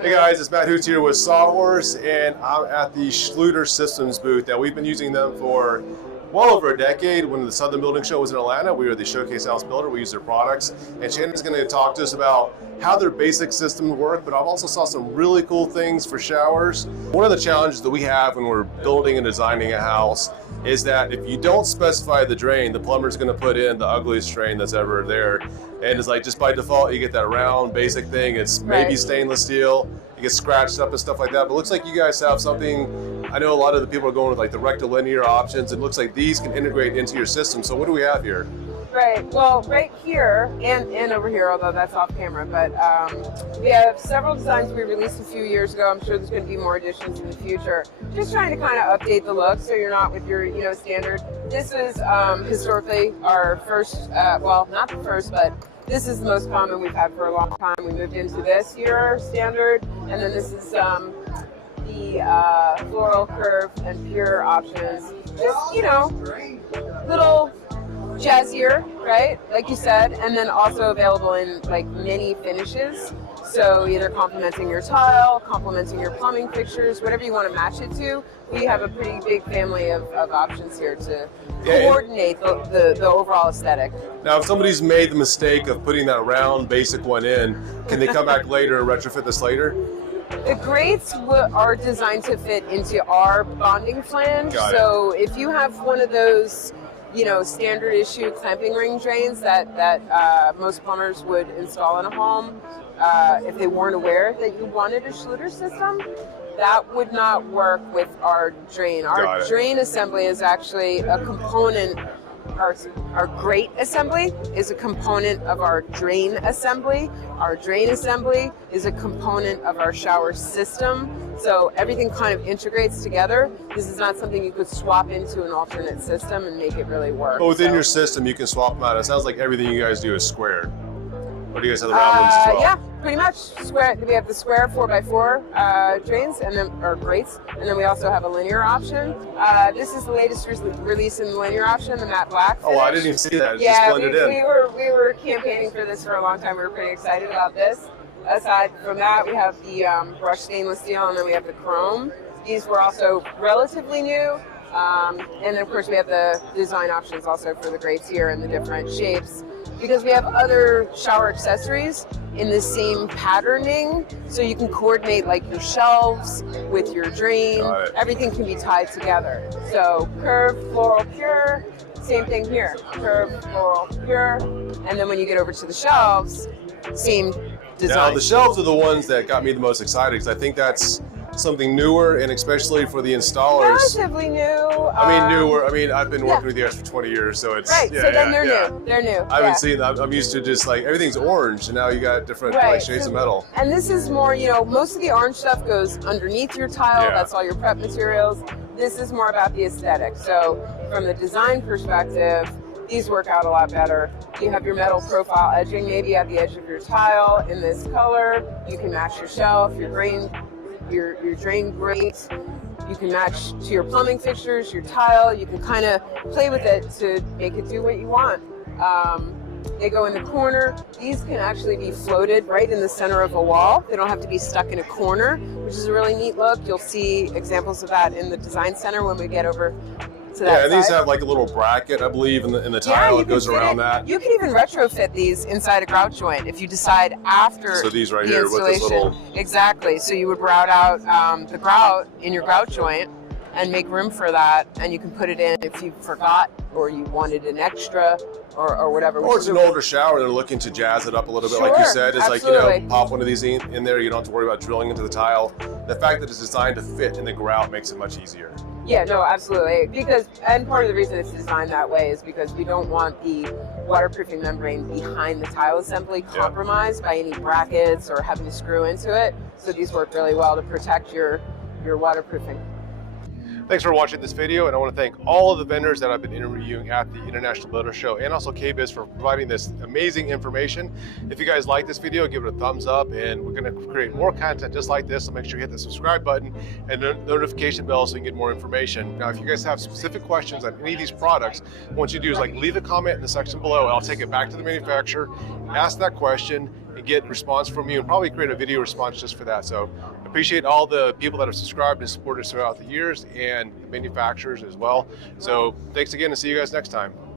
Hey guys, it's Matt Hoots here with Sawhorse, and I'm at the Schluter Systems booth. Now, we've been using them for well over a decade. When the Southern Building Show was in Atlanta, we were the showcase house builder. We used their products, and Shannon's going to talk to us about how their basic systems work, but I've also saw some really cool things for showers. One of the challenges that we have when we're building and designing a house is that if you don't specify the drain, the plumber's going to put in the ugliest drain that's ever there. And it's like, just by default, you get that round basic thing. It's maybe stainless steel. It gets scratched up and stuff like that. But it looks like you guys have something. I know a lot of the people are going with like the rectilinear options. It looks like these can integrate into your system. So what do we have here? Right. Well, right here and over here, although that's off camera, but we have several designs we released a few years ago. I'm sure there's going to be more additions in the future. Just trying to kind of update the look so you're not with your, standard. This is historically our first, well, not the first, but this is the most common we've had for a long time. We moved into this here, standard, and then this is the floral curve and pure options. Just, little jazzier, right? Like you said, and then also available in like many finishes. So either complementing your tile, complementing your plumbing fixtures, whatever you want to match it to. We have a pretty big family of options here to coordinate the overall aesthetic. Now, if somebody's made the mistake of putting that round basic one in, can they come back later and retrofit this later? The grates are designed to fit into our bonding flange. So if you have one of those standard issue clamping ring drains that most plumbers would install in a home, if they weren't aware that you wanted a Schluter system, that would not work with our drain. Our drain assembly is actually a component. Our grate assembly is a component of our drain assembly. Our drain assembly is a component of our shower system. So everything kind of integrates together. This is not something you could swap into an alternate system and make it really work. But within your system, you can swap them out. It sounds like everything you guys do is squared. Or do you guys have the round ones as well? Yeah, pretty much square. We have the square 4x4 drains and then or grates, and then we also have a linear option. This is the latest release in the linear option, the matte black finish. Oh, I didn't even see that. It's just blended in. We were campaigning for this for a long time. We were pretty excited about this. Aside from that, we have the brushed stainless steel, and then we have the chrome. These were also relatively new. And then of course we have the design options also for the grates here and the different shapes, because we have other shower accessories in the same patterning, so you can coordinate like your shelves with your drain. Everything can be tied together. So curved, floral, pure, same thing here. Curved, floral, pure, and then when you get over to the shelves, same design. Now the shelves are the ones that got me the most excited, because I think that's something newer, and especially for the installers. Relatively new. Newer. I've been working with you guys for 20 years, so it's right. So then they're new. They're new. I haven't seen that. I'm used to just like everything's orange, and now you got different shades of metal. And this is more, most of the orange stuff goes underneath your tile. That's all your prep materials. This is more about the aesthetic. So from the design perspective, these work out a lot better. You have your metal profile edging maybe at the edge of your tile in this color. You can match your shelf, your drain grate. You can match to your plumbing fixtures, your tile. You can kind of play with it to make it do what you want. They go in the corner. These can actually be floated right in the center of a wall. They don't have to be stuck in a corner, which is a really neat look. You'll see examples of that in the design center when we get over to that and these have like a little bracket, I believe, in the tile that goes around that. You can even retrofit these inside a grout joint if you decide after so these right the here installation. With this little... Exactly. So you would route out the grout in your grout joint and make room for that, and you can put it in if you forgot or you wanted an extra or whatever. Or it's an older shower, they're looking to jazz it up a little bit, like you said. It's absolutely. Like, pop one of these in there, you don't have to worry about drilling into the tile. The fact that it's designed to fit in the grout makes it much easier. Yeah, no, absolutely. And part of the reason it's designed that way is because we don't want the waterproofing membrane behind the tile assembly compromised by any brackets or having to screw into it. So these work really well to protect your waterproofing. Thanks for watching this video, and I want to thank all of the vendors that I've been interviewing at the International Builder Show, and also KBIS for providing this amazing information. If you guys like this video, give it a thumbs up, and we're going to create more content just like this, so make sure you hit the subscribe button and the notification bell so you can get more information. Now, if you guys have specific questions on any of these products, what you do is leave a comment in the section below, and I'll take it back to the manufacturer, ask that question, and get response from you, and probably create a video response just for that. So appreciate all the people that have subscribed and supported us throughout the years, and manufacturers as well. So thanks again, and see you guys next time.